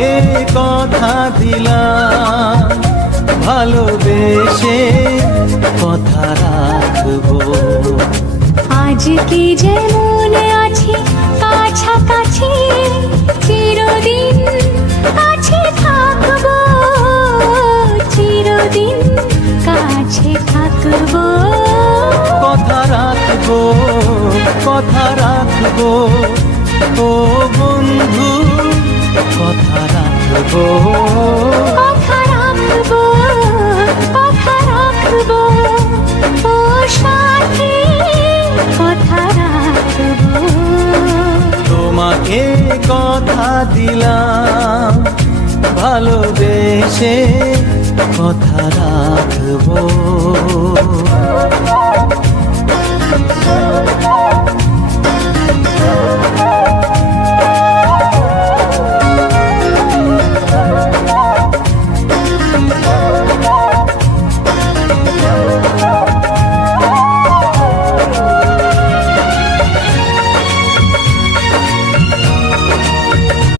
তোমাকে কথা দিলাম, ভালোবেসে কথা রাখবো। আজকে যেমন আছি কাছাকাছি, চিরদিন কাছে থাকবো, চিরদিন কাছে থাকবো। কথা রাখবো, কথা রাখবো, ও বন্ধু কথা রাখবো। কথা রাখবো, কথা রাখবো, ও সাথী কথা রাখবো। তোমাকে কথা দিলাম, ভালোবেসে কথা